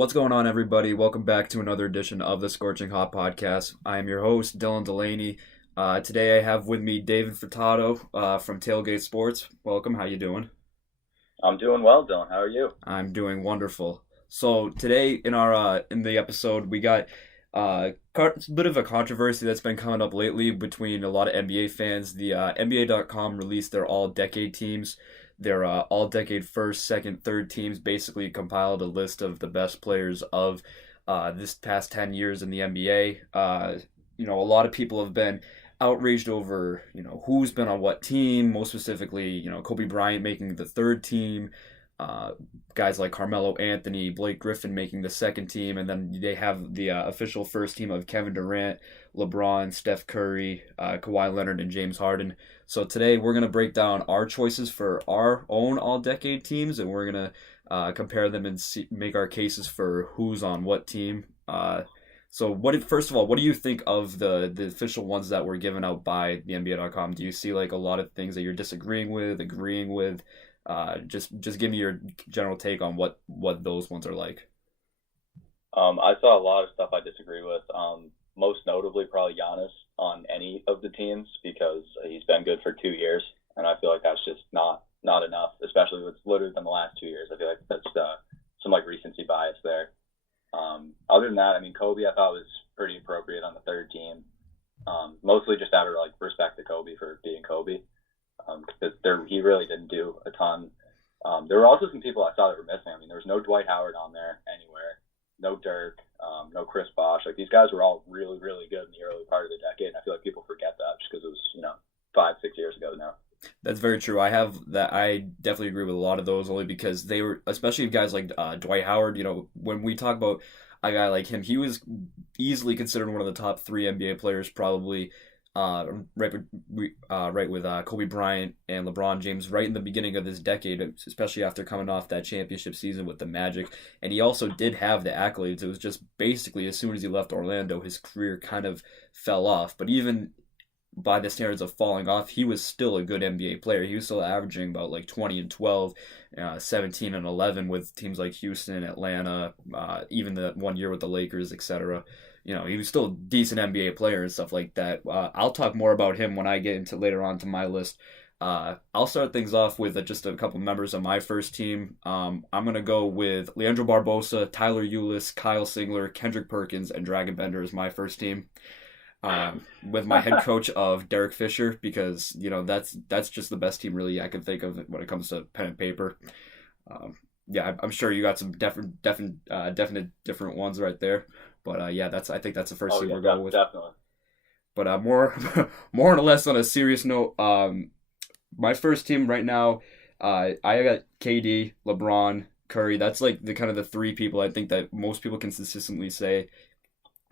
What's going on, everybody? Welcome back to another edition of the Scorching Hot Podcast. I am your host, Dylan Delaney. Today I have with me David Furtado from Tailgate Sports. Welcome. How you doing? I'm doing well, Dylan. How are you? I'm doing wonderful. So today in the episode we got a bit of a controversy that's been coming up lately between a lot of NBA fans. The NBA.com released their all-decade teams. Their all-decade first, second, third teams basically compiled a list of the best players of this past 10 years in the NBA. A lot of people have been outraged over, who's been on what team, most specifically, Kobe Bryant making the third team, uh, guys like Carmelo Anthony, Blake Griffin making the second team, and then they have the official first team of Kevin Durant, LeBron, Steph Curry, Kawhi Leonard, and James Harden. So today we're going to break down our choices for our own all-decade teams, and we're going to compare them and make our cases for who's on what team. First of all, what do you think of the official ones that were given out by the NBA.com? Do you see like a lot of things that you're disagreeing with, agreeing with? Just give me your general take on what those ones are like. I saw a lot of stuff I disagree with. Most notably, probably Giannis on any of the teams because he's been good for 2 years, and I feel like that's just not enough, especially with literally in the last 2 years. I feel like that's some like recency bias there. Other than that, I mean, Kobe I thought was pretty appropriate on the third team. Mostly just out of like respect to Kobe for being Kobe. Because he really didn't do a ton. There were also some people I saw that were missing. I mean, there was no Dwight Howard on there anywhere, no Dirk, no Chris Bosh. Like these guys were all really, really good in the early part of the decade, and I feel like people forget that just because it was 5, 6 years ago now. That's very true. I definitely agree with a lot of those only because they were, especially guys like Dwight Howard. When we talk about a guy like him, he was easily considered one of the top three NBA players, probably. Right with Kobe Bryant and LeBron James right in the beginning of this decade, especially after coming off that championship season with the Magic. And he also did have the accolades. It was just basically as soon as he left Orlando, his career kind of fell off. But even by the standards of falling off, he was still a good NBA player. He was still averaging about like 20 and 12, 17 and 11 with teams like Houston, Atlanta, even the 1 year with the Lakers, etc. He was still a decent NBA player and stuff like that. I'll talk more about him when I get into later on to my list. I'll start things off with just a couple members of my first team. I'm going to go with Leandro Barbosa, Tyler Ulis, Kyle Singler, Kendrick Perkins, and Dragon Bender as my first team. With my head coach of Derek Fisher because that's just the best team really I can think of when it comes to pen and paper. Yeah, I'm sure you got some definite different ones right there. But yeah, I think that's the first team we're going with. Definitely. But more more or less on a serious note, my first team right now, I got KD, LeBron, Curry. That's like the kind of the three people I think that most people can consistently say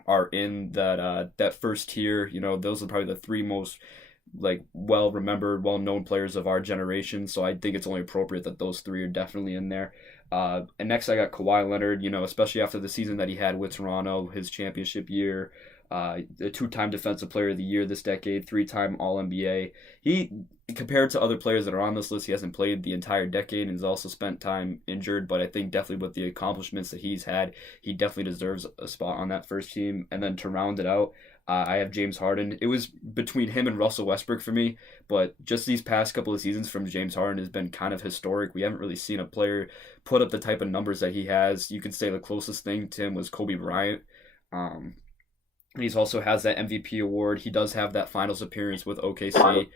are in that first tier. Those are probably the three most like well remembered, well known players of our generation. So I think it's only appropriate that those three are definitely in there. And next I got Kawhi Leonard, especially after the season that he had with Toronto, his championship year, the two-time Defensive Player of the Year this decade, three-time All-NBA. He, compared to other players that are on this list, he hasn't played the entire decade and has also spent time injured, but I think definitely with the accomplishments that he's had, he definitely deserves a spot on that first team. And then to round it out, I have James Harden. It was between him and Russell Westbrook for me, but just these past couple of seasons from James Harden has been kind of historic. We haven't really seen a player put up the type of numbers that he has. You could say the closest thing to him was Kobe Bryant. He also has that MVP award. He does have that finals appearance with OKC.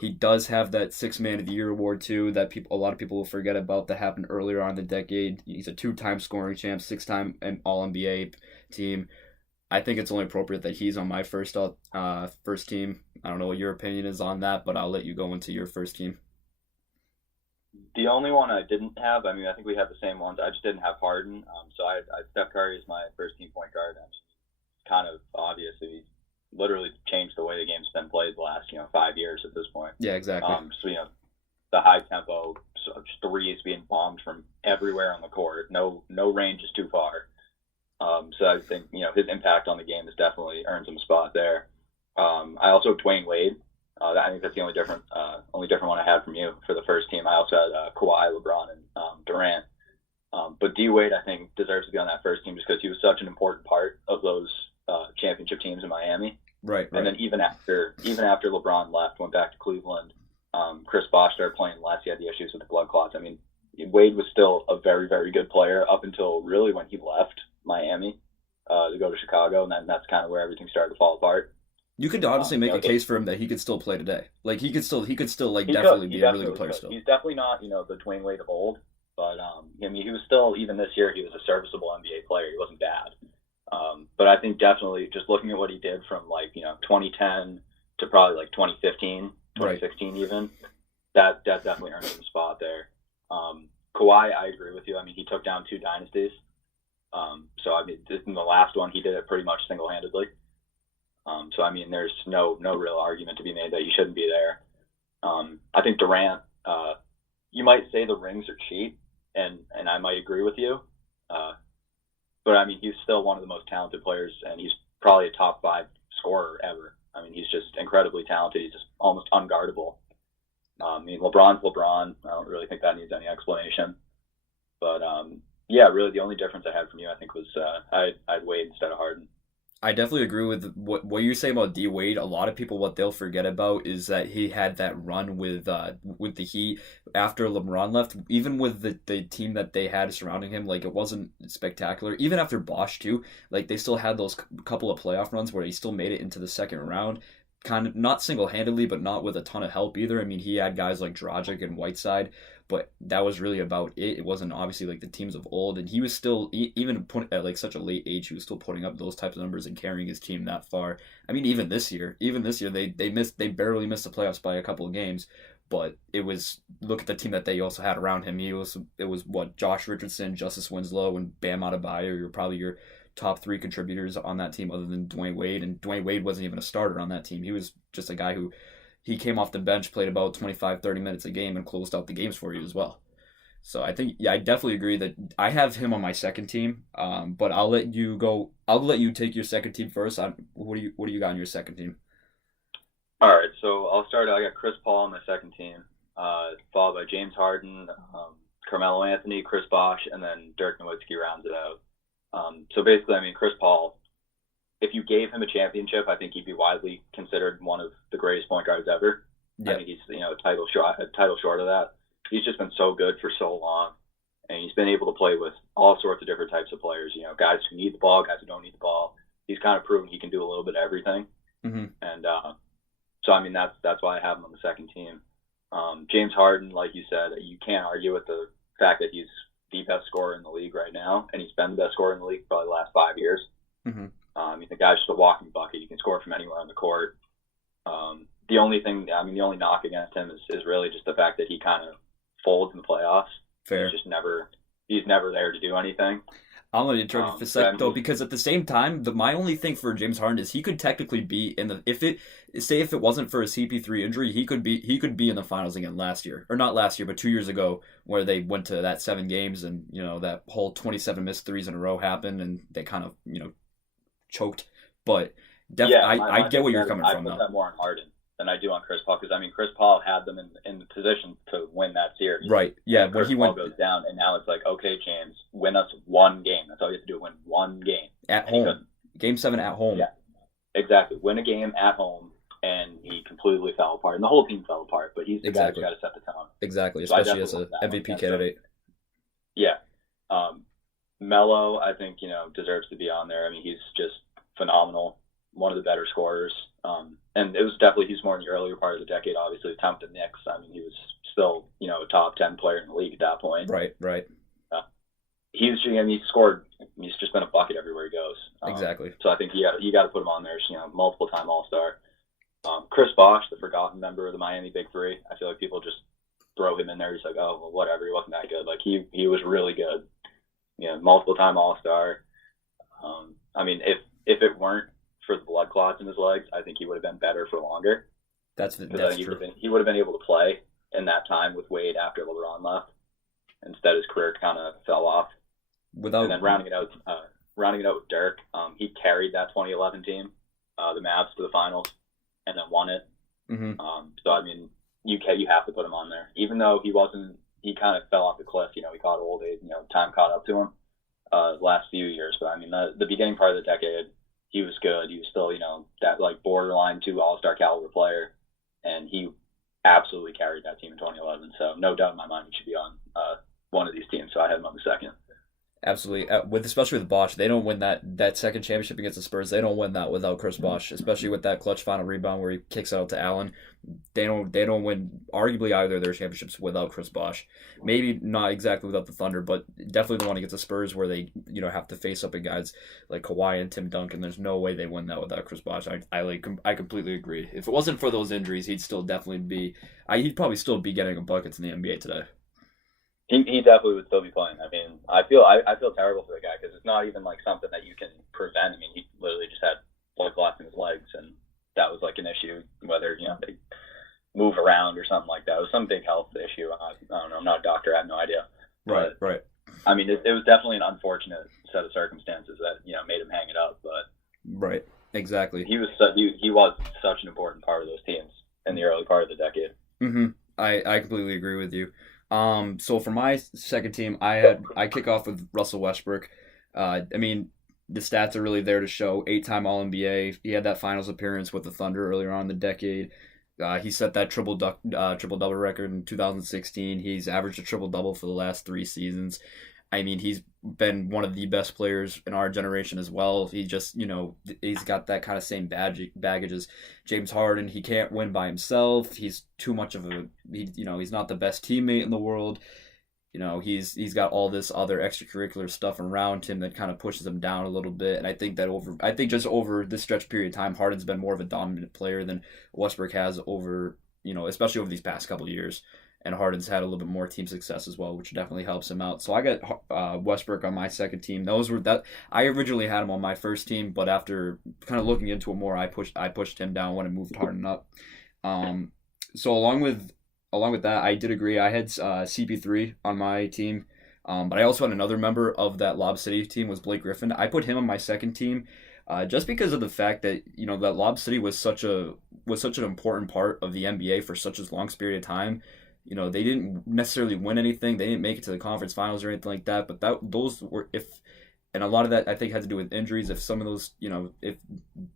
He does have that Sixth Man of the Year award too that a lot of people will forget about that happened earlier on in the decade. He's a two-time scoring champ, six-time All-NBA team. I think it's only appropriate that he's on my first team. I don't know what your opinion is on that, but I'll let you go into your first team. The only one I didn't have, I mean, I think we have the same ones. I just didn't have Harden. So I Steph Curry is my first team point guard. I mean, it's kind of obvious that he's literally changed the way the game's been played the last 5 years at this point. Yeah, exactly. So the high tempo threes being bombed from everywhere on the court. No range is too far. So I think his impact on the game has definitely earned him a spot there. I also have Dwayne Wade. I think that's the only different one I had from you for the first team. I also had Kawhi, LeBron, and Durant. But D Wade, I think, deserves to be on that first team just because he was such an important part of those championship teams in Miami. Right. And then even after LeBron left, went back to Cleveland, Chris Bosh started playing less. He had the issues with the blood clots. I mean, Wade was still a very, very good player up until really when he left Miami to go to Chicago, and then that's kind of where everything started to fall apart. You could honestly make a case for him that he could still play today. Like he could still like definitely be a really good player still. He's definitely not the Dwayne Wade of old, but I mean he was still, even this year, he was a serviceable NBA player. He wasn't bad. But I think definitely just looking at what he did from 2010 to probably 2015, 2016 right. Even, that definitely earned him a spot there. Kawhi, I agree with you. I mean, he took down 2 dynasties. So I mean, in the last one, he did it pretty much single-handedly. So I mean, there's no real argument to be made that you shouldn't be there. I think Durant, you might say the rings are cheap, and I might agree with you. But I mean, he's still one of the most talented players, and he's probably a top 5 scorer ever. I mean, he's just incredibly talented. He's just almost unguardable. I mean, LeBron's LeBron. I don't really think that needs any explanation. But yeah, really, the only difference I had from you, I think, was I'd Wade instead of Harden. I definitely agree with what you're saying about D Wade. A lot of people, what they'll forget about is that he had that run with the Heat after LeBron left. Even with the team that they had surrounding him, it wasn't spectacular. Even after Bosh too, they still had those couple of playoff runs where he still made it into the second round. Kind of not single-handedly, but not with a ton of help either. I mean, he had guys like Dragic and Whiteside, but that was really about it. It wasn't obviously the teams of old, and he was still, even at such a late age, he was still putting up those types of numbers and carrying his team that far. I mean, even this year, they barely missed the playoffs by a couple of games, but it was, look at the team that they also had around him. It was Josh Richardson, Justice Winslow, and Bam Adebayo. You're probably your top 3 contributors on that team other than Dwayne Wade, and Dwayne Wade wasn't even a starter on that team. He was just a guy who he came off the bench, played about 25-30 minutes a game, and closed out the games for you as well. So I think, I definitely agree that I have him on my second team, but I'll let you take your second team first. What do you got on your second team? All right, so I'll start. I got Chris Paul on my second team, followed by James Harden, Carmelo Anthony, Chris Bosh, and then Dirk Nowitzki rounds it out. So basically, I mean, Chris Paul, if you gave him a championship, I think he'd be widely considered one of the greatest point guards ever. Yep. I think he's a title short of that. He's just been so good for so long, and he's been able to play with all sorts of different types of players. Guys who need the ball, guys who don't need the ball. He's kind of proven he can do a little bit of everything. Mm-hmm. And so I mean, that's why I have him on the second team. James Harden, like you said, you can't argue with the fact that he's the best scorer in the league right now, and he's been the best scorer in the league for probably the last 5 years. Mm-hmm. I mean, the guy's just a walking bucket. You can score from anywhere on the court. The only knock against him is really just the fact that he kind of folds in the playoffs. Fair. He's never there to do anything. I'm going to interrupt you for a second, though, because at the same time, my only thing for James Harden is he could technically be in the, if it wasn't for a CP3 injury, he could be in the finals again last year, or not last year, but 2 years ago, where they went to that 7 games and that whole 27 missed threes in a row happened and they kind of choked. But definitely, I get where you're coming from. I put that more on Harden than I do on Chris Paul, because I mean Chris Paul had them in the position to win that series. Right. Yeah. When Chris Paul goes down, and now it's okay, James, win us one game. That's all you have to do. Win one game at home. Game 7 at home. Yeah. Exactly. Win a game at home, and he completely fell apart, and the whole team fell apart. But he's the guy who's got to set the tone. Exactly, especially as an MVP candidate. Yeah. Melo, I think deserves to be on there. I mean, he's just phenomenal. One of the better scorers. And it was definitely, he's more in the earlier part of the decade, obviously, the time with the Knicks. I mean, he was still, a top 10 player in the league at that point. Right. He's just been a bucket everywhere he goes. Exactly. So I think you got to put him on there, multiple-time All-Star. Chris Bosh, the forgotten member of the Miami Big Three. I feel like people just throw him in there, just oh, well, whatever, he wasn't that good. He was really good. Multiple-time All-Star. I mean, if it weren't for the blood clots in his legs, I think he would have been better for longer. That's true. He would have been able to play in that time with Wade after LeBron left. Instead, his career kind of fell off. And then rounding it out with Dirk, he carried that 2011 team, the Mavs, to the finals, and then won it. Mm-hmm. So I mean, you have to put him on there, even though he he kind of fell off the cliff. He caught old age. Time caught up to him last few years. But I mean, the beginning part of the decade, he was good. He was still, that like borderline 2 All-Star caliber player, and he absolutely carried that team in 2011. So no doubt in my mind he should be on one of these teams. So I had him on the second. Absolutely, especially with Bosh, they don't win that second championship against the Spurs. They don't win that without Chris Bosh, especially with that clutch final rebound where he kicks out to Allen. They don't win arguably either of their championships without Chris Bosh. Maybe not exactly without the Thunder, but definitely the one against the Spurs where they have to face up with guys like Kawhi and Tim Duncan. There's no way they win that without Chris Bosh. I completely agree. If it wasn't for those injuries, he'd still definitely be. He'd probably still be getting buckets in the NBA today. He definitely would still be playing. I mean, I feel terrible for the guy because it's not even like something that you can prevent. I mean, he literally just had blood clots in his legs, and that was like an issue. Whether they move around or something like that, it was some big health issue. I don't know. I'm not a doctor. I have no idea. Right. I mean, it was definitely an unfortunate set of circumstances that made him hang it up. But right, exactly. He was such an important part of those teams in the early part of the decade. Mm-hmm. I completely agree with you. So for my second team, I kick off with Russell Westbrook. I mean, the stats are really there to show. 8-time All-NBA. He had that finals appearance with the Thunder earlier on in the decade. He set that triple-double record in 2016. He's averaged a triple-double for the last 3 seasons. I mean, he's been one of the best players in our generation as well. He just, he's got that kind of same baggage as James Harden. He can't win by himself. He's too much of he's not the best teammate in the world. He's got all this other extracurricular stuff around him that kind of pushes him down a little bit. And I think just over this stretch period of time, Harden's been more of a dominant player than Westbrook has over, especially over these past couple of years. And Harden's had a little bit more team success as well, which definitely helps him out. So I got Westbrook on my second team. I originally had him on my first team, but after kind of looking into it more, I pushed him down when I moved Harden up. So along with that, I did agree. I had CP3 on my team, but I also had another member of that Lob City team was Blake Griffin. I put him on my second team, just because of the fact that that Lob City was such an important part of the NBA for such a long period of time. They didn't necessarily win anything. They didn't make it to the conference finals or anything like that. But and a lot of that I think had to do with injuries. If some of those, if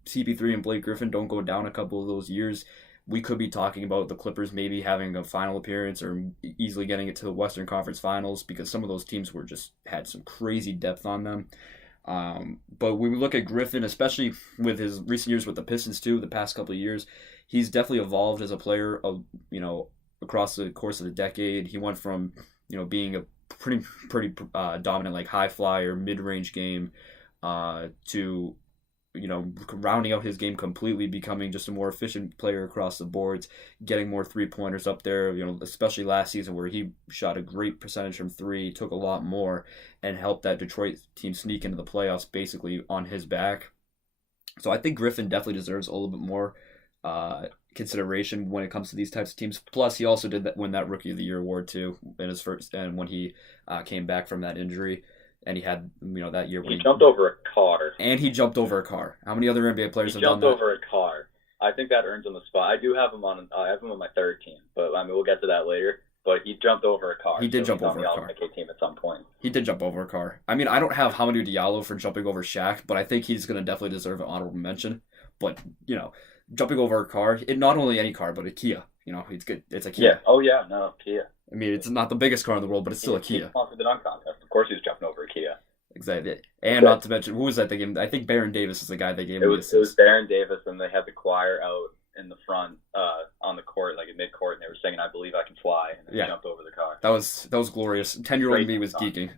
CP3 and Blake Griffin don't go down a couple of those years, we could be talking about the Clippers maybe having a final appearance or easily getting it to the Western Conference Finals because some of those teams had some crazy depth on them. But when we look at Griffin, especially with his recent years with the Pistons too, the past couple of years, he's definitely evolved as a player of across the course of the decade. He went from being a pretty dominant like high flyer mid-range game to rounding out his game completely, becoming just a more efficient player across the boards, getting more 3-pointers up there, especially last season where he shot a great percentage from 3, took a lot more, and helped that Detroit team sneak into the playoffs basically on his back. So I think Griffin definitely deserves a little bit more consideration when it comes to these types of teams. Plus, he also did win that Rookie of the Year award too in his first, and when he came back from that injury, and he had that year when he jumped over a car. And he jumped over a car. How many other NBA players have done that? He jumped over a car. I think that earns him a spot. I do have him on. I have him on my third team, but I mean we'll get to that later. But he jumped over a car. He did jump over a car. Team at some point. He did jump over a car. I mean, I don't have Hamidou Diallo for jumping over Shaq, but I think he's going to definitely deserve an honorable mention. But jumping over a car, not only any car, but a Kia. It's good. It's a Kia. Yeah. Oh yeah. No Kia. I mean, it's not the biggest car in the world, but it's still a Kia. He sponsored the dunk contest. Of course, he was jumping over a Kia. Exactly. And not to mention, who was that they gave him? I think Baron Davis is the guy they gave him. It was Baron Davis, and they had the choir out in the front on the court, like in mid-court, and they were singing, "I Believe I Can Fly," and then he jumped over the car. That was glorious. 10-year-old me was geeking.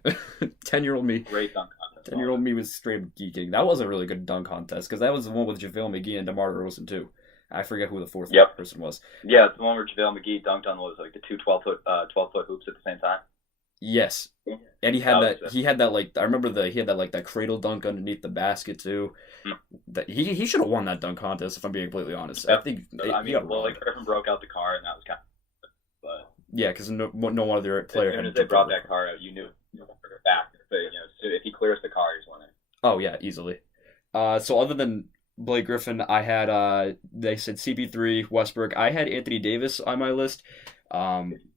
10-year-old me. Great dunk contest. 10-year-old me was straight geeking. That was a really good dunk contest, because that was the one with JaVale McGee and DeMar DeRozan, too. I forget who the fourth person was. Yeah, it's the one where JaVale McGee dunked on the two 12-foot hoops at the same time. Yes, and he had that cradle dunk underneath the basket too. That he should have won that dunk contest if I'm being completely honest. I think Griffin broke out the car and that was kind of, but yeah, because no other player. As soon as they brought that car out, you knew back. But, if he clears the car, he's winning. Oh yeah, easily. So other than Blake Griffin, I had they said CP3, Westbrook. I had Anthony Davis on my list.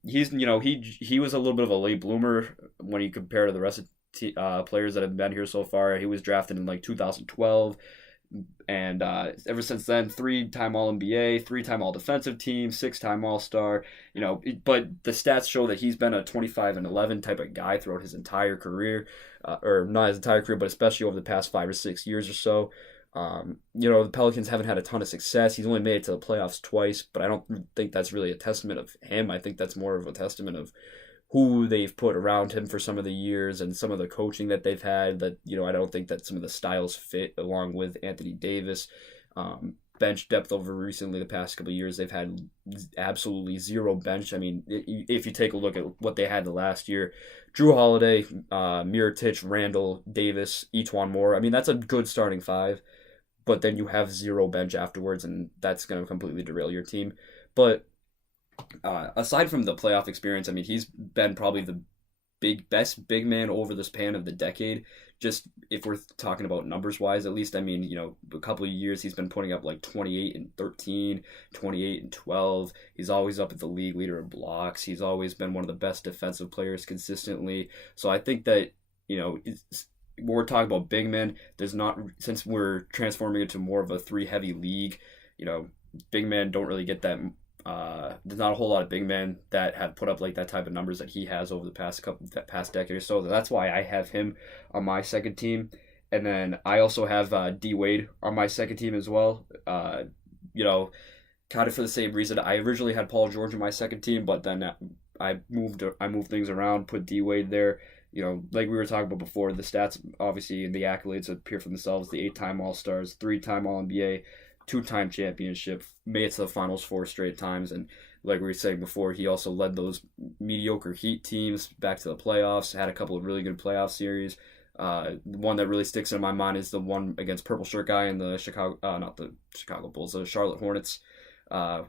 He's he was a little bit of a late bloomer when you compare to the rest of players that have been here so far. He was drafted in like 2012. And ever since then, 3-time All NBA, 3-time All Defensive Team, 6-time All Star. But the stats show that he's been a 25-11 type of guy throughout his entire career, or not his entire career, but especially over the past 5 or 6 years or so. The Pelicans haven't had a ton of success. He's only made it to the playoffs twice, but I don't think that's really a testament of him. I think that's more of a testament of who they've put around him for some of the years and some of the coaching that they've had. That I don't think that some of the styles fit along with Anthony Davis. Bench depth over recently the past couple of years, they've had absolutely zero bench. I mean, if you take a look at what they had the last year, Drew Holiday, Mirotic, Randall, Davis, Etuan Moore. I mean, that's a good starting five, but then you have zero bench afterwards, and that's going to completely derail your team. But aside from the playoff experience, I mean, he's been probably the best big man over the span of the decade. Just if we're talking about numbers wise, at least, I mean, a couple of years he's been putting up like 28 and 13, 28 and 12. He's always up at the league leader in blocks. He's always been one of the best defensive players consistently. So I think that, when we're talking about big men, since we're transforming into more of a 3-heavy league, big men don't really get that. There's not a whole lot of big men that have put up like that type of numbers that he has over the past decade or so. That's why I have him on my second team, and then I also have D Wade on my second team as well. Kind of for the same reason. I originally had Paul George on my second team, but then I moved things around, put D Wade there. Like we were talking about before, the stats obviously and the accolades appear for themselves. The 8-time All Stars, 3-time All NBA. 2-time championship, made it to the finals 4 straight times, and like we were saying before, he also led those mediocre Heat teams back to the playoffs, had a couple of really good playoff series. The one that really sticks in my mind is the one against Purple Shirt Guy in the not the Chicago Bulls, the Charlotte Hornets,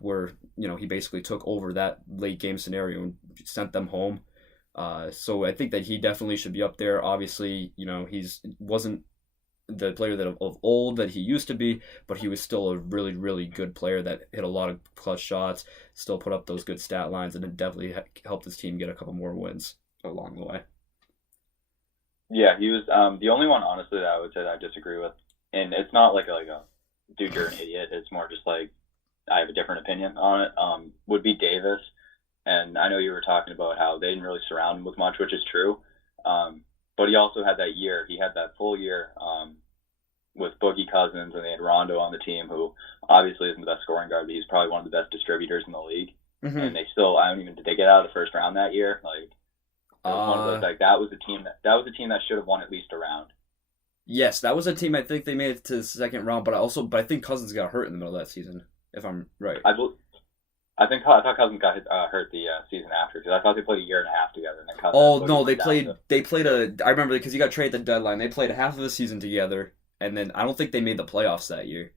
where he basically took over that late game scenario and sent them home. So I think that he definitely should be up there. Obviously, wasn't the player that of old that he used to be, but he was still a really, really good player that hit a lot of clutch shots, still put up those good stat lines, and it definitely helped his team get a couple more wins along the way. Yeah, he was the only one, honestly, that I would say that I disagree with. And it's not like a dude, you're an idiot. It's more just like I have a different opinion on it. Would be Davis. And I know you were talking about how they didn't really surround him with much, which is true. But he also had that year. He had that full year with Boogie Cousins, and they had Rondo on the team, who obviously isn't the best scoring guard, but he's probably one of the best distributors in the league. Mm-hmm. And did they get out of the first round that year? One of those, that was a team that should have won at least a round. Yes, that was a team I think they made it to the second round, but I think Cousins got hurt in the middle of that season, if I'm right. I thought Cousins got hurt the season after, because I thought they played a year and a half together. And then Cousins they played I remember because he got traded at the deadline. They played half of the season together, and then I don't think they made the playoffs that year.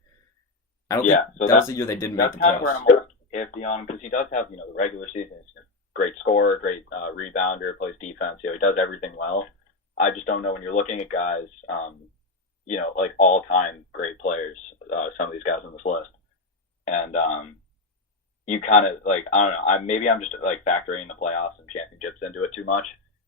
That was the year they didn't make the playoffs. That's kind of where I'm iffy on him, because he does have the regular season. He's a great scorer, great rebounder, plays defense. He does everything well. I just don't know when you're looking at guys, like all-time great players. Some of these guys on this list, and you kind of I don't know. Maybe I'm just factoring the playoffs and championships into it too much,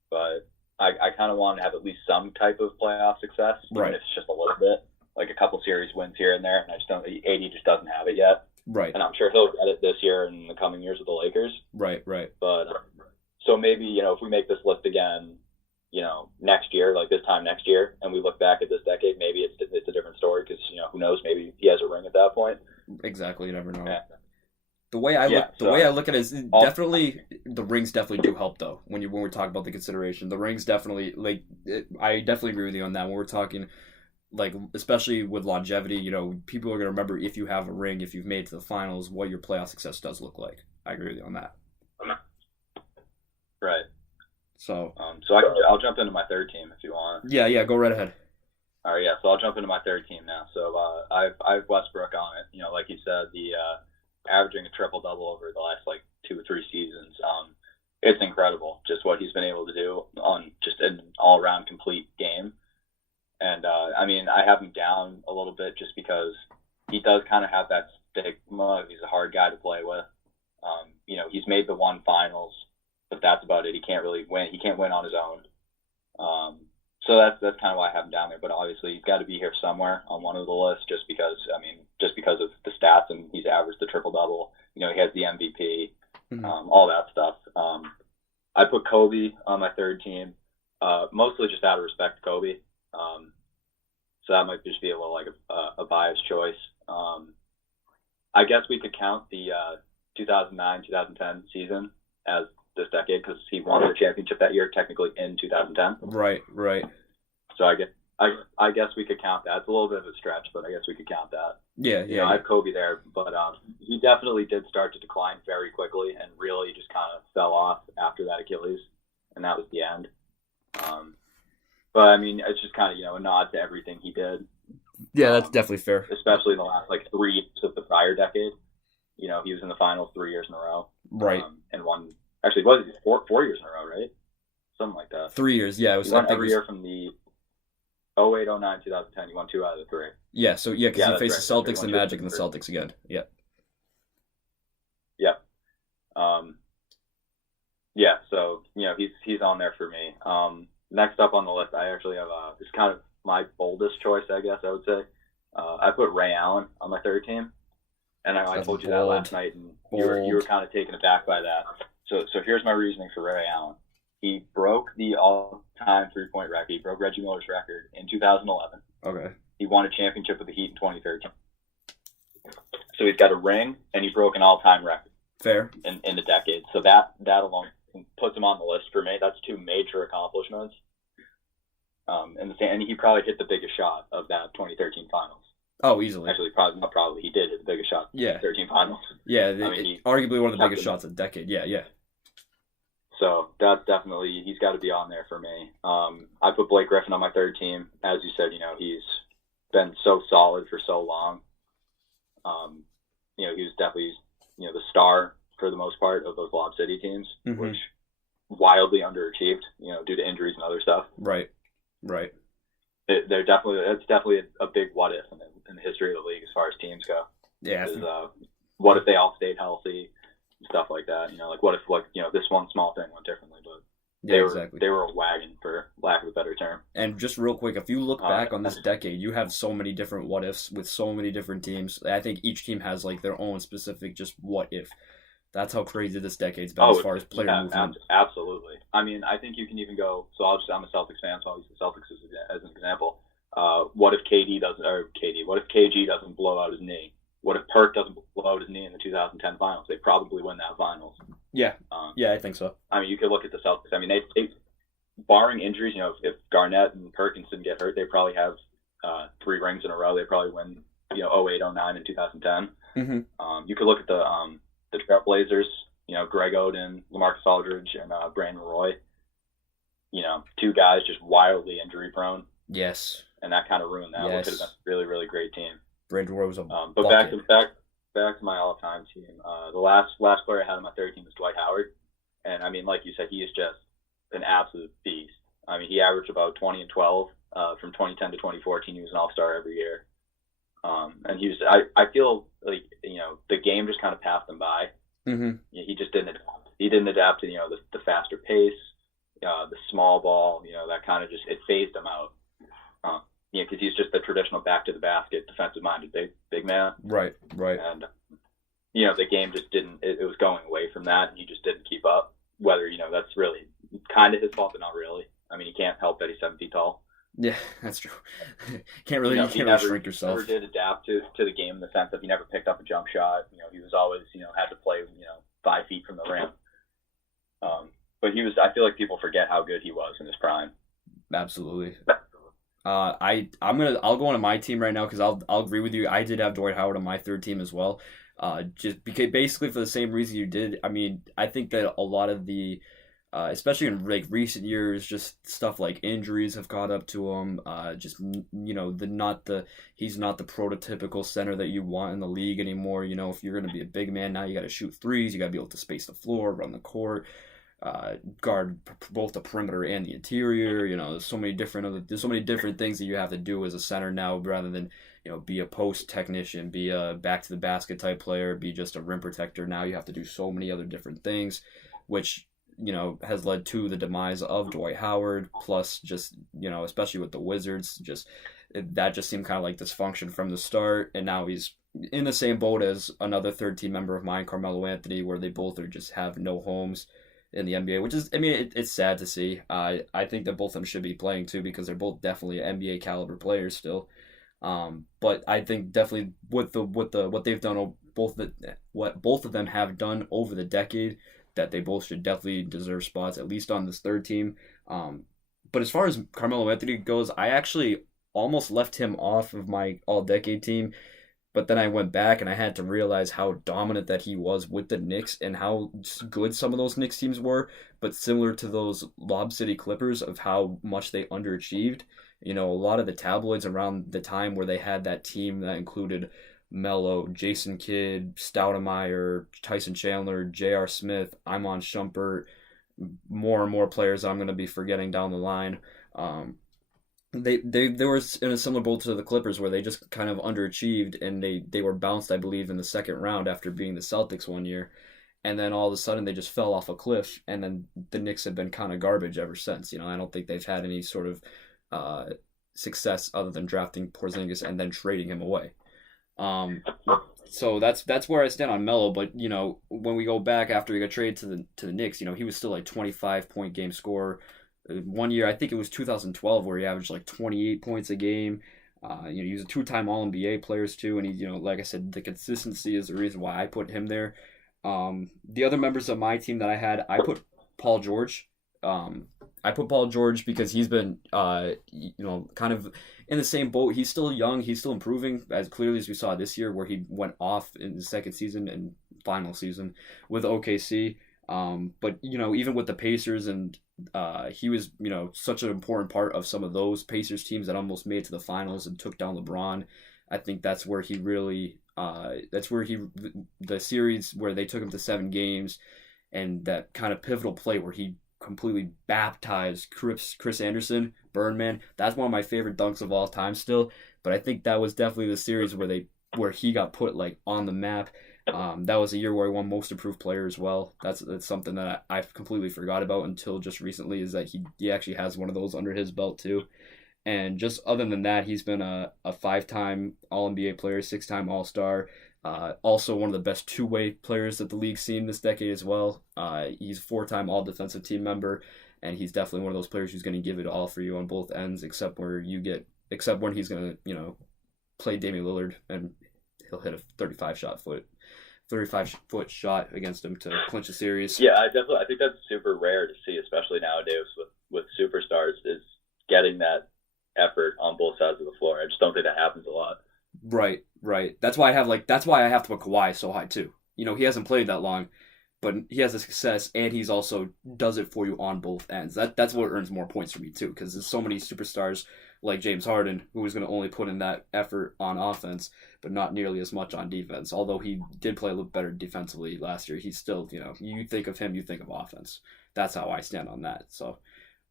but I kind of want to have at least some type of playoff success, even if it's just a little bit, like a couple series wins here and there. And I just don't. AD just doesn't have it yet, right? And I'm sure he'll get it this year and in the coming years with the Lakers, right. But so maybe if we make this list again, next year, like this time next year, and we look back at this decade, maybe it's a different story, because who knows, maybe he has a ring at that point. Exactly, you never know. Yeah. The way I look at it is definitely the rings definitely do help though. When we're talking about the consideration, the rings definitely I definitely agree with you on that. When we're talking especially with longevity, people are gonna remember if you have a ring, if you've made it to the finals, what your playoff success does look like. I agree with you on that. Right. So I'll jump into my third team if you want. Yeah, go right ahead. All right, yeah. So I'll jump into my third team now. So I've Westbrook on it. Like you said, the averaging a triple-double over the last 2 or 3 seasons. It's incredible just what he's been able to do on just an all-around complete game. And, I have him down a little bit just because he does kind of have that stigma. He's a hard guy to play with. he's made the one finals, but that's about it. He can't really win. He can't win on his own. So that's kind of why I have him down there. But obviously, he's got to be here somewhere on one of the lists, just because of the stats, and he's averaged the triple double. He has the MVP, all that stuff. I put Kobe on my third team, mostly just out of respect to Kobe. So that might just be a little like a biased choice. I guess we could count the 2009-2010 season as this decade because he won the championship that year, technically in 2010. Right. So I guess we could count that. It's a little bit of a stretch, but I guess we could count that. Yeah. I have Kobe there, but he definitely did start to decline very quickly and really just kind of fell off after that Achilles, and that was the end. But I mean, it's just kind of a nod to everything he did. Yeah, that's definitely fair. Especially in the last 3 years of the prior decade. He was in the finals 3 years in a row. Right. And won. Actually, was it 4 years in a row, right? Something like that. 3 years, yeah. It was, he won every year from the 08, 09, 2010. He won 2 out of the 3. Yeah, so because he faced the Celtics and Magic and the Celtics again. Yeah. Yeah. Yeah, so, he's on there for me. Next up on the list, I actually have this kind of my boldest choice, I guess I would say. I put Ray Allen on my third team. And I told you that last night, and you were kind of taken aback by that. So here's my reasoning for Ray Allen. He broke the all-time three-point record. He broke Reggie Miller's record in 2011. Okay. He won a championship with the Heat in 2013. So he's got a ring, and he broke an all-time record. Fair. In the decade. So that alone puts him on the list for me. That's 2 major accomplishments. And he probably hit the biggest shot of that 2013 finals. Oh, easily. Actually, he did hit the biggest shot. Yeah. 13 finals. Yeah, arguably one of the biggest shots of the decade. Yeah. So that's definitely, he's got to be on there for me. I put Blake Griffin on my third team. As you said, he's been so solid for so long. He was definitely, the star for the most part of those Lob City teams, which wildly underachieved, due to injuries and other stuff. Right. It's definitely a big what if in the history of the league as far as teams go. Yeah. What if they all stayed healthy, stuff like that? What if this one small thing went differently, but they were a wagon for lack of a better term. And just real quick, if you look back on this decade, you have so many different what ifs with so many different teams. I think each team has their own specific just what if. That's how crazy this decade's been as far as player movement. Absolutely. I mean, I think you can even go. So I'm a Celtics fan, so I'll use the Celtics as an example. What if KG doesn't blow out his knee? What if Perk doesn't blow out his knee in the 2010 finals? They probably win that finals. Yeah. I think so. I mean, you could look at the Celtics. I mean, they barring injuries, if Garnett and Perkins didn't get hurt, they probably have 3 rings in a row. They probably win, 08, 09, and 2010. Mm-hmm. You could look at the Trailblazers, Greg Oden, LaMarcus Aldridge, and Brandon Roy. 2 guys just wildly injury prone. Yes. And that kind of ruined that. Yes. It could have been a really, really great team. Brandon Roy was a but back to my all-time team. The last player I had on my third team was Dwight Howard. And, I mean, like you said, he is just an absolute beast. I mean, he averaged about 20 and 12 from 2010 to 2014. He was an all-star every year. And he was, I feel like, the game just kind of passed him by. Mm-hmm. He just didn't adapt. He didn't adapt to, the faster pace, the small ball, that kind of just, it phased him out. Because he's just the traditional back to the basket, defensive-minded big man. Right. And, the game just didn't, it was going away from that, and he just didn't keep up. Whether, that's really kind of his fault, but not really. I mean, he can't help that he's 7 feet tall. Yeah, that's true. Can't really shrink yourself. He never did adapt to the game in the sense that he never picked up a jump shot. He was always, had to play, 5 feet from the rim. But I feel like people forget how good he was in his prime. Absolutely. I'll go on to my team right now because I'll agree with you. I did have Dwight Howard on my third team as well. Just because basically for the same reason you did. I mean, I think that a lot of the especially in recent years, just stuff like injuries have caught up to him. He's not the prototypical center that you want in the league anymore. If you're going to be a big man now, you got to shoot threes. You got to be able to space the floor, run the court. guard both the perimeter and the interior. There's so many different things that you have to do as a center now, rather than be a post technician, be a back to the basket type player, be just a rim protector. Now you have to do so many other different things, which has led to the demise of Dwight Howard. Plus, just especially with the Wizards, that just seemed kind of like dysfunction from the start, and now he's in the same boat as another third team member of mine, Carmelo Anthony, where they both just have no homes in the NBA, which is, it's sad to see. I think that both of them should be playing too, because they're both definitely NBA caliber players still. But I think definitely with what they've done, what both of them have done over the decade, that they both should definitely deserve spots at least on this third team. But as far as Carmelo Anthony goes, I actually almost left him off of my all-decade team, but then I went back and I had to realize how dominant that he was with the Knicks and how good some of those Knicks teams were, but similar to those Lob City Clippers of how much they underachieved. A lot of the tabloids around the time where they had that team that included Melo, Jason Kidd, Stoudemire, Tyson Chandler, J.R. Smith, Iman Shumpert, more and more players I'm going to be forgetting down the line. They were in a similar boat to the Clippers, where they just kind of underachieved, and they were bounced, I believe, in the second round after beating the Celtics one year, and then all of a sudden they just fell off a cliff, and then the Knicks have been kind of garbage ever since. I don't think they've had any sort of success other than drafting Porzingis and then trading him away. So that's where I stand on Melo. But when we go back after he got traded to the Knicks, he was still like 25-point game scorer. One year, I think it was 2012, where he averaged like 28 points a game. He was a two-time All-NBA player too, and he, like I said, the consistency is the reason why I put him there. The other members of my team that I put Paul George. I put Paul George because he's been, kind of in the same boat. He's still young. He's still improving, as clearly as we saw this year, where he went off in the second season and final season with OKC. But even with the Pacers, and he was such an important part of some of those Pacers teams that almost made it to the finals and took down LeBron. I think that's where he really the series where they took him to 7 games, and that kind of pivotal play where he completely baptized Chris Anderson, Birdman. That's one of my favorite dunks of all time still. But I think that was definitely the series where he got put like on the map. That was a year where he won Most Improved Player as well. That's something that I completely forgot about until just recently, is that he actually has one of those under his belt too. And just other than that, he's been a 5-time All-NBA player, 6-time All-Star. Also one of the best two-way players that the league's seen this decade as well. He's a 4-time All-Defensive Team member, and he's definitely one of those players who's going to give it all for you on both ends, except when he's going to play Damian Lillard, and he'll hit a 35-foot shot against him to clinch a series. Yeah, I think that's super rare to see, especially nowadays with superstars, is getting that effort on both sides of the floor. I just don't think that happens a lot. Right. That's why I have to put Kawhi so high too. He hasn't played that long, but he has the success, and he's also does it for you on both ends. That's what earns more points for me too, because there's so many superstars like James Harden, who was going to only put in that effort on offense, but not nearly as much on defense. Although he did play a little better defensively last year, he's still, you think of him, you think of offense. That's how I stand on that. So,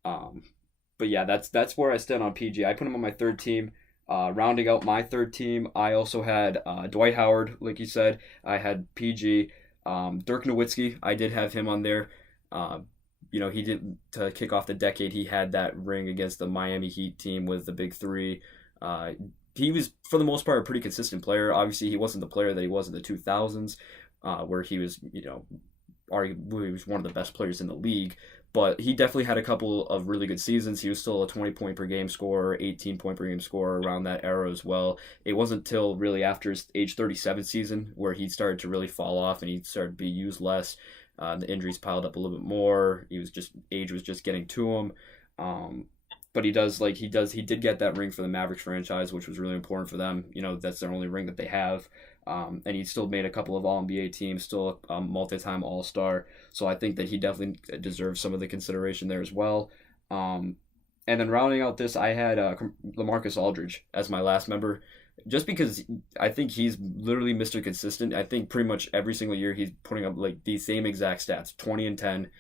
but yeah, that's where I stand on PG. I put him on my third team. Rounding out my third team, I also had Dwight Howard, like you said. I had PG. Dirk Nowitzki, I did have him on there. He did, to kick off the decade, he had that ring against the Miami Heat team with the Big Three. He was, for the most part, a pretty consistent player. Obviously, he wasn't the player that he was in the 2000s, where he was, arguably he was one of the best players in the league. But he definitely had a couple of really good seasons. He was still a 20-point per game scorer, 18-point per game scorer around that era as well. It wasn't till really after his age 37 season where he started to really fall off and he started to be used less. The injuries piled up a little bit more. Age was just getting to him. But he did get that ring for the Mavericks franchise, which was really important for them. That's their only ring that they have. And he still made a couple of All-NBA teams, still a multi-time All-Star. So I think that he definitely deserves some of the consideration there as well. And then rounding out this, I had LaMarcus Aldridge as my last member, just because I think he's literally Mr. Consistent. I think pretty much every single year he's putting up like the same exact stats, 20 and 10.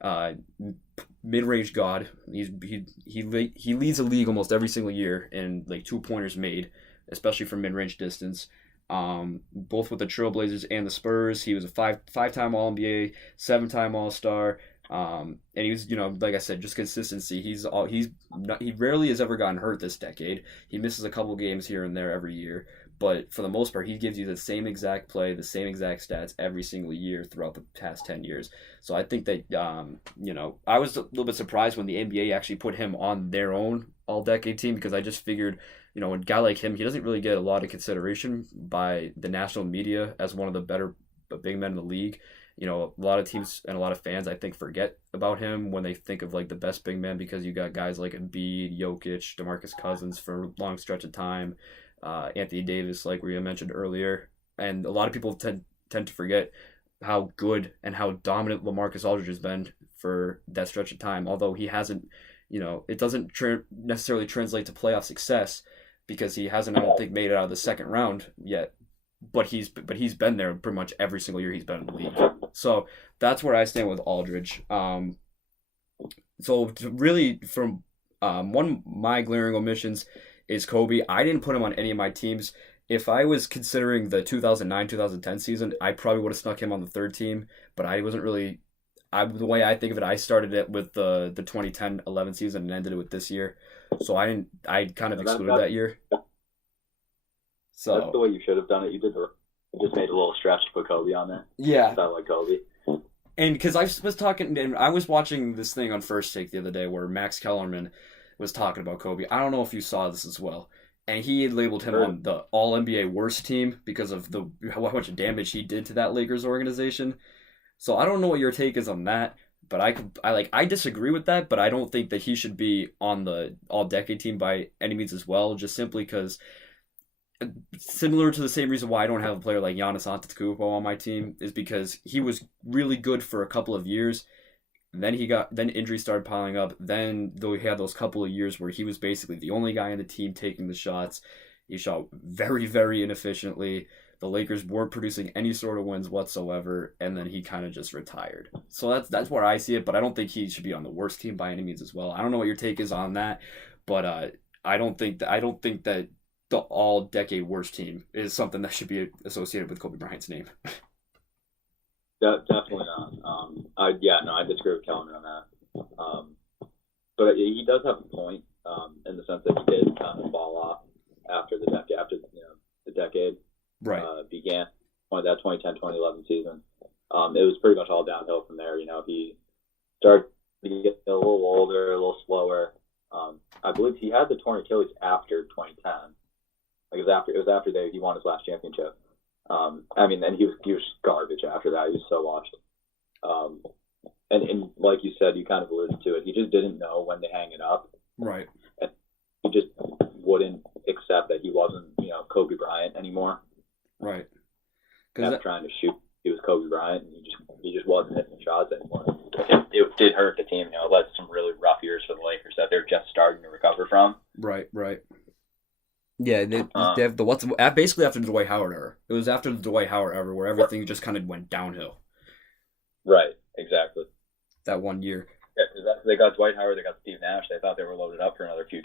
Uh, Mid-range god. He leads the league almost every single year in like 2-pointers made, especially from mid-range distance. Both with the Trailblazers and the Spurs, he was a five-time All NBA, 7-time All Star. And he was, like I said, just consistency. He rarely has ever gotten hurt this decade. He misses a couple games here and there every year, but for the most part, he gives you the same exact play, the same exact stats every single year throughout the past 10 years. So I think that, I was a little bit surprised when the NBA actually put him on their own all-decade team, because I just figured, a guy like him, he doesn't really get a lot of consideration by the national media as one of the better big men in the league. A lot of teams and a lot of fans, I think, forget about him when they think of like the best big men, because you got guys like Embiid, Jokic, DeMarcus Cousins for a long stretch of time, Anthony Davis, like we mentioned earlier, and a lot of people tend to forget how good and how dominant LaMarcus Aldridge has been for that stretch of time. Although he hasn't, it doesn't necessarily translate to playoff success, because he hasn't, I don't think, made it out of the second round yet. But he's been there pretty much every single year he's been in the league. So that's where I stand with Aldridge. So really, from one of my glaring omissions is Kobe. I didn't put him on any of my teams. If I was considering the 2009-2010 season, I probably would have snuck him on the third team. But I wasn't really. The way I think of it, I started it with the 2010-11 season and ended it with this year. So I kind of excluded that year. So that's the way you should have done it. You just made a little stretch to put Kobe on there. Yeah. Sound like Kobe. And because I was watching this thing on First Take the other day where Max Kellerman was talking about Kobe. I don't know if you saw this as well. And he had labeled him on the All-NBA worst team because of how much damage he did to that Lakers organization. So I don't know what your take is on that, but I disagree with that, but I don't think that he should be on the All-Decade team by any means as well, just simply because, similar to the same reason why I don't have a player like Giannis Antetokounmpo on my team, is because he was really good for a couple of years. Then injuries started piling up. Then though he had those couple of years where he was basically the only guy in the team taking the shots. He shot very, very inefficiently. The Lakers weren't producing any sort of wins whatsoever, and then he kind of just retired. So that's where I see it, but I don't think he should be on the worst team by any means as well. I don't know what your take is on that, but I don't think that the all-decade worst team is something that should be associated with Kobe Bryant's name. Definitely not. I disagree with Kellerman on that. But he does have a point in the sense that he did kind of fall off after the decade began. That 2010-2011 season. It was pretty much all downhill from there. He started to get a little older, a little slower. I believe he had the torn Achilles after 2010. Like it was after he won his last championship. And he was garbage after that. He was so washed. And like you said, you kind of alluded to it. He just didn't know when to hang it up. Right. And he just wouldn't accept that he wasn't, Kobe Bryant anymore. Right. Kept trying to shoot. He was Kobe Bryant, and he just wasn't hitting the shots anymore. It did hurt the team. It led to some really rough years for the Lakers that they're just starting to recover from. Right. Yeah, they have basically after the Dwight Howard era. It was after the Dwight Howard era where everything just kind of went downhill. Right, exactly. That 1 year. Yeah, because they got Dwight Howard, they got Steve Nash. They thought they were loaded up for another few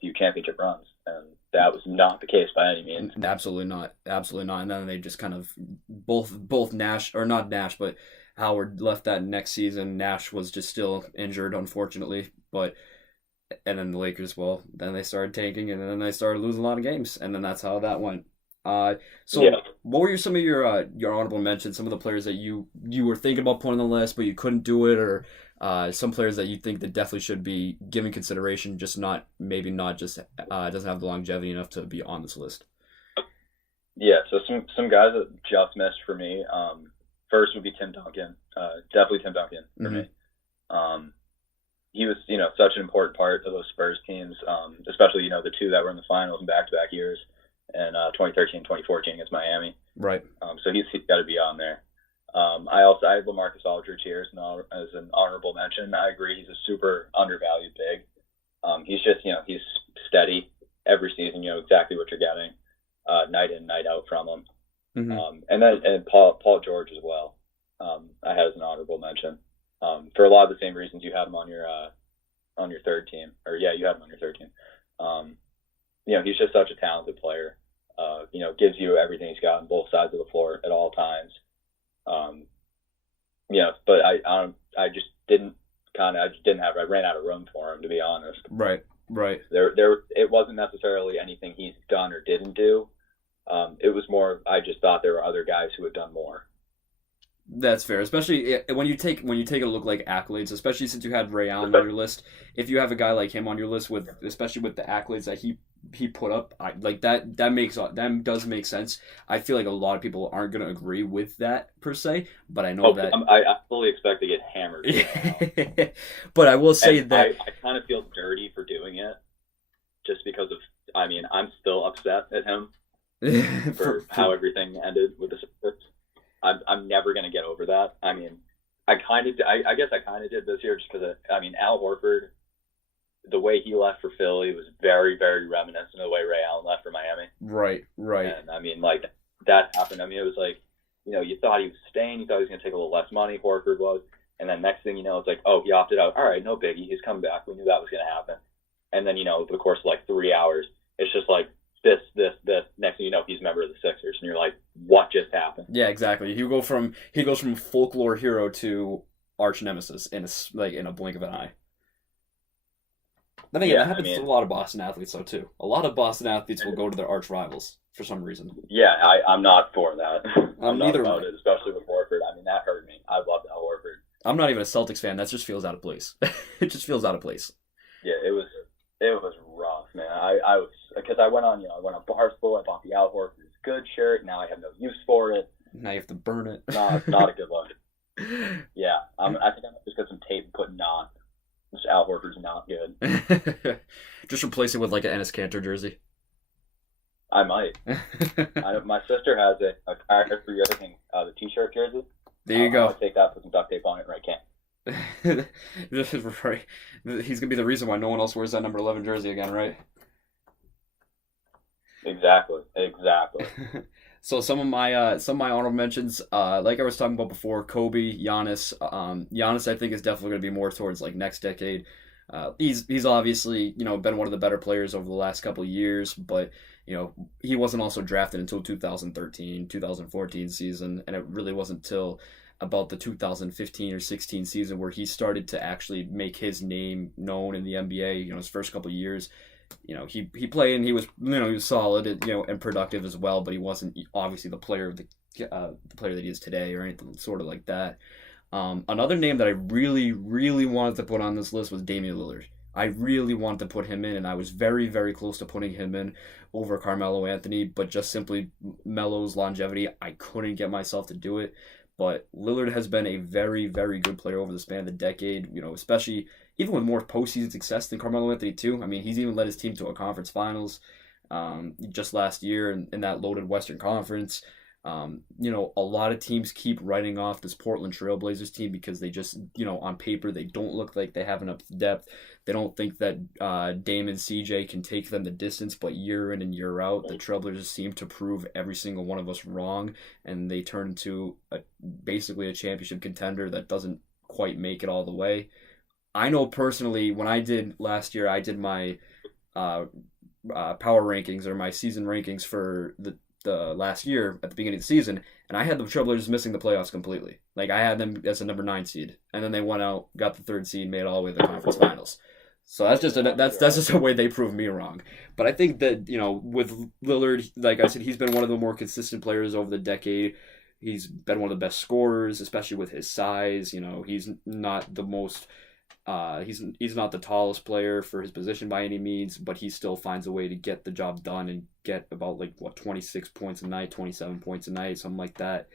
few championship runs, and that was not the case by any means. Absolutely not. And then they just kind of both Nash, or not Nash, but Howard left that next season. Nash was just still injured, unfortunately, and then the Lakers, then they started tanking, and then they started losing a lot of games, and then that's how that went. What were some of your honorable mentions? Some of the players that you were thinking about putting on the list, but you couldn't do it, or some players that you think that definitely should be given consideration, just not doesn't have the longevity enough to be on this list. Yeah, so some guys that just missed for me. First would be Tim Duncan. Definitely Tim Duncan for me. He was, such an important part of those Spurs teams, especially, the two that were in the finals in back-to-back years, and 2013, 2014 against Miami. Right. So he's got to be on there. I have LaMarcus Aldridge here as an honorable mention. I agree, he's a super undervalued big. He's just, he's steady every season. You know exactly what you're getting, night in, night out from him. Mm-hmm. And Paul George as well. I had as an honorable mention. For a lot of the same reasons you had him on your third team, or yeah, you had him on your third team. He's just such a talented player. Gives you everything he's got on both sides of the floor at all times. But I just didn't I ran out of room for him, to be honest. Right. It wasn't necessarily anything he's done or didn't do. It was more, I just thought there were other guys who had done more. That's fair, especially when you take a look like accolades, especially since you had Ray Allen on your list. If you have a guy like him on your list especially with the accolades that he put up, that does make sense. I feel like a lot of people aren't going to agree with that per se, but I know that I fully expect to get hammered. But I will say that I kind of feel dirty for doing it, just because of I'm still upset at him for how everything ended with the Sixers. I'm never going to get over that. I guess I kind of did this year just because, Al Horford, the way he left for Philly was very, very reminiscent of the way Ray Allen left for Miami. Right. And, that happened. It was like, you thought he was staying. You thought he was going to take a little less money, Horford was. And then next thing you know, it's like, oh, he opted out. All right, no biggie. He's coming back. We knew that was going to happen. And then, over the course of 3 hours, it's just like, this. Next thing you know, he's a member of the Sixers, and you're like, what just happened? Yeah, exactly. He goes from folklore hero to arch nemesis in a blink of an eye. I think it happens to a lot of Boston athletes, though, too. A lot of Boston athletes will go to their arch rivals for some reason. Yeah, I'm not for that. I'm not neither about it, especially with Horford. That hurt me. I loved Al Horford. I'm not even a Celtics fan. That just feels out of place. It just feels out of place. Yeah, it was rough, man. I was, because I went on Barstool. I bought the Al Horford good shirt. Now I have no use for it. Now you have to burn it. Not a good look. Yeah, I think I might just get some tape and put not. This Al Horford's not good. Just replace it with an Enes Kanter jersey. I might. My sister has a character for everything, the T-shirt jersey. There you go. I'll take that, put some duct tape on it, and I can't. Right. He's gonna be the reason why no one else wears that number 11 jersey again, right? Exactly. So some of my honorable mentions, like I was talking about before, Kobe, Giannis. Giannis I think is definitely going to be more towards next decade. He's obviously been one of the better players over the last couple of years, but he wasn't also drafted until 2013, 2014 season, and it really wasn't until about the 2015 or 16 season where he started to actually make his name known in the NBA. His first couple of years. He played and he was he was solid and productive as well, but he wasn't obviously the player that he is today or anything sort of like that. Another name that I really, really wanted to put on this list was Damian Lillard. I really wanted to put him in, and I was very, very close to putting him in over Carmelo Anthony, but just simply Melo's longevity, I couldn't get myself to do it. But Lillard has been a very, very good player over the span of the decade, especially even with more postseason success than Carmelo Anthony too. He's even led his team to a conference finals just last year in that loaded Western Conference. A lot of teams keep writing off this Portland Trailblazers team because they just, on paper, they don't look like they have enough depth. They don't think that Dame and CJ can take them the distance, but year in and year out, the Trailblazers seem to prove every single one of us wrong, and they turn into basically a championship contender that doesn't quite make it all the way. I know personally, when I did last year, I did my power rankings or my season rankings for the last year at the beginning of the season, and I had the Trailblazers missing the playoffs completely. I had them as a number 9 seed, and then they went out, got the 3rd seed, made it all the way to the conference finals. So that's just a way they proved me wrong. But I think that with Lillard, like I said, he's been one of the more consistent players over the decade. He's been one of the best scorers, especially with his size. He's not the most. He's not the tallest player for his position by any means, but he still finds a way to get the job done and get about 26 points a night, 27 points a night, something like that.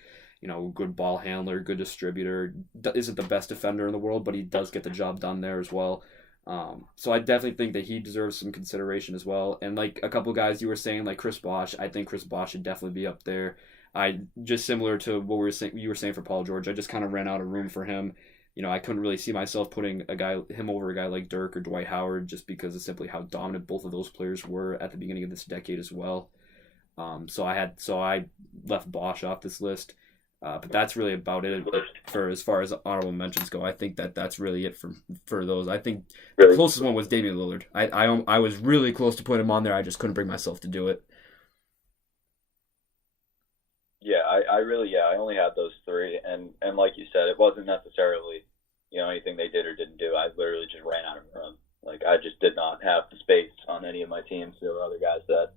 Good ball handler, good distributor. Isn't the best defender in the world, but he does get the job done there as well. So I definitely think that he deserves some consideration as well. And a couple of guys you were saying, like Chris Bosh, I think Chris Bosh should definitely be up there. I just similar to what you were saying for Paul George. I just kind of ran out of room for him. I couldn't really see myself putting him over a guy like Dirk or Dwight Howard just because of simply how dominant both of those players were at the beginning of this decade as well. So I left Bosh off this list. But that's really about it for as far as honorable mentions go. I think that's really it for those. I think the closest one was Damian Lillard. I was really close to putting him on there. I just couldn't bring myself to do it. Yeah, I only had those three, and like you said, it wasn't necessarily, anything they did or didn't do. I literally just ran out of room. Like, I just did not have the space on any of my teams. There were other guys that,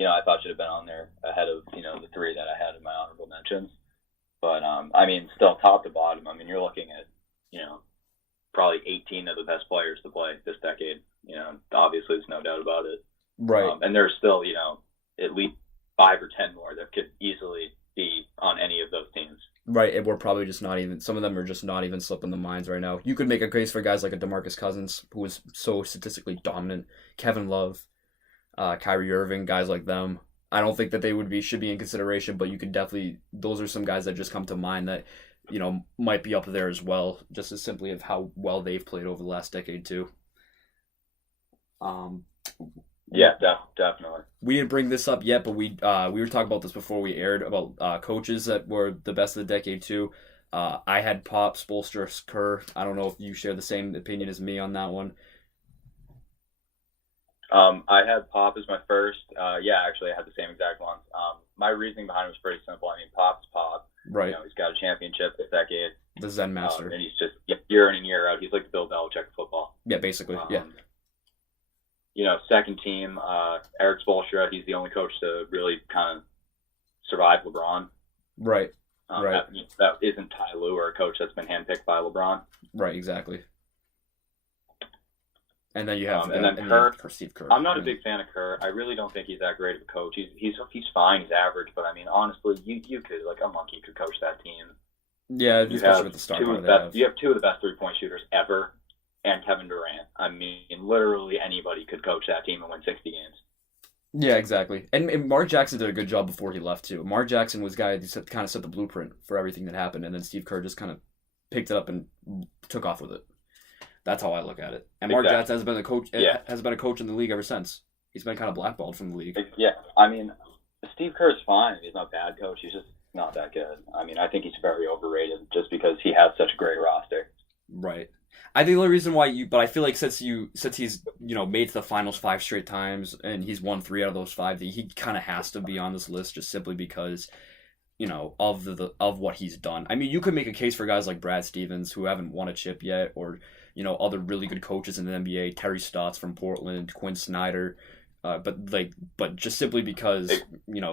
I thought should have been on there ahead of, the three that I had in my honorable mentions. But, still top to bottom, you're looking at, probably 18 of the best players to play this decade. Obviously there's no doubt about it. Right. And there's still, at least 5 or 10 more that could easily be on any of those teams. Right, and we're probably just not even, some of them are just not even slipping the minds right now. You could make a case for guys like a DeMarcus Cousins, who was so statistically dominant, Kevin Love, Kyrie Irving, guys like them. I don't think that they should be in consideration, but you could definitely, those are some guys that just come to mind that, might be up there as well, just as simply of how well they've played over the last decade too. Yeah, definitely. We didn't bring this up yet, but we were talking about this before we aired about coaches that were the best of the decade too. I had Pop, Spoelstra, Kerr. I don't know if you share the same opinion as me on that one. I had Pop as my first. Actually, I had the same exact ones. My reasoning behind it was pretty simple. Pop's Pop. Right. He's got a championship this decade. The Zen Master. And he's just year in and year out. He's like the Bill Belichick of football. Yeah, basically. Yeah. Second team, Eric Spoelstra. He's the only coach to really kind of survive LeBron. Right. Right. That isn't Ty Lue, or a coach that's been handpicked by LeBron. Right. Exactly. And then you have Kerr. Steve Kerr. I'm not a big fan of Kerr. I really don't think he's that great of a coach. He's fine. He's average, but honestly, you could, like, a monkey could coach that team. Yeah, especially with the star power. You have two of the best 3-point shooters ever, and Kevin Durant. Literally anybody could coach that team and win 60 games. Yeah, exactly. And Mark Jackson did a good job before he left too. Mark Jackson was a guy who kind of set the blueprint for everything that happened, and then Steve Kerr just kind of picked it up and took off with it. That's how I look at it. And Mark Jackson has been a coach. Yeah. Has been a coach in the league ever since. He's been kind of blackballed from the league. Yeah, Steve Kerr's fine. He's not a bad coach. He's just not that good. I think he's very overrated just because he has such a great roster. Right. I think the only reason why but I feel like since he's made to the finals 5 straight times and he's won 3 out of those 5, he kind of has to be on this list just simply because of what he's done. You could make a case for guys like Brad Stevens who haven't won a chip yet, or other really good coaches in the NBA, Terry Stotts from Portland, Quinn Snyder, but just simply because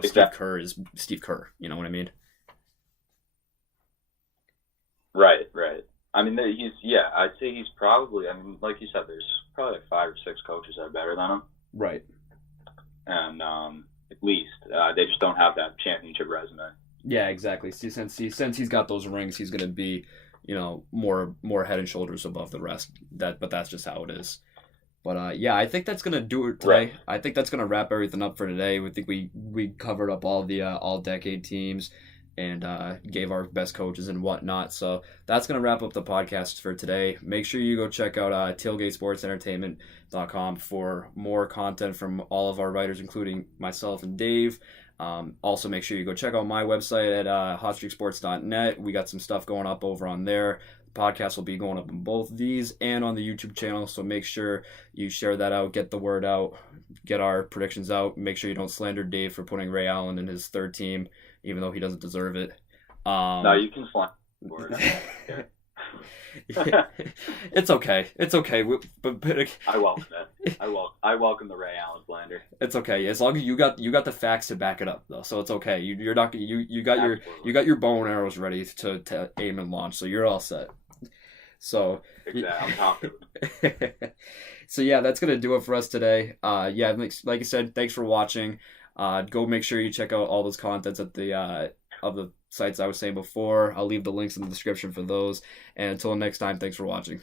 Steve Kerr is Steve Kerr. You know what I mean? Right. I'd say he's probably, like you said, there's probably like 5 or 6 coaches that are better than him. Right. And at least they just don't have that championship resume. Yeah, exactly. Since he's got those rings, he's going to be, more head and shoulders above the rest. But that's just how it is. But I think that's going to do it today. Right. I think that's going to wrap everything up for today. We think we covered up all the all-decade teams and gave our best coaches and whatnot. So that's going to wrap up the podcast for today. Make sure you go check out tailgatesportsentertainment.com for more content from all of our writers, including myself and Dave. Also, make sure you go check out my website at hotstreaksports.net. We got some stuff going up over on there. The podcast will be going up on both these and on the YouTube channel, so make sure you share that out, get the word out, get our predictions out. Make sure you don't slander Dave for putting Ray Allen in his third team, even though he doesn't deserve it. No, you can slander the word. It's okay. But I welcome it. I welcome the Ray Allen slander. It's okay as long as you got the facts to back it up, though. So it's okay. You got your bow and arrows ready to aim and launch, so you're all set. So exactly, I'm confident. So yeah, that's gonna do it for us today. Like I said, thanks for watching. Go make sure you check out all those contents at the of the sites I was saying before. I'll leave the links in the description for those. And until next time, thanks for watching.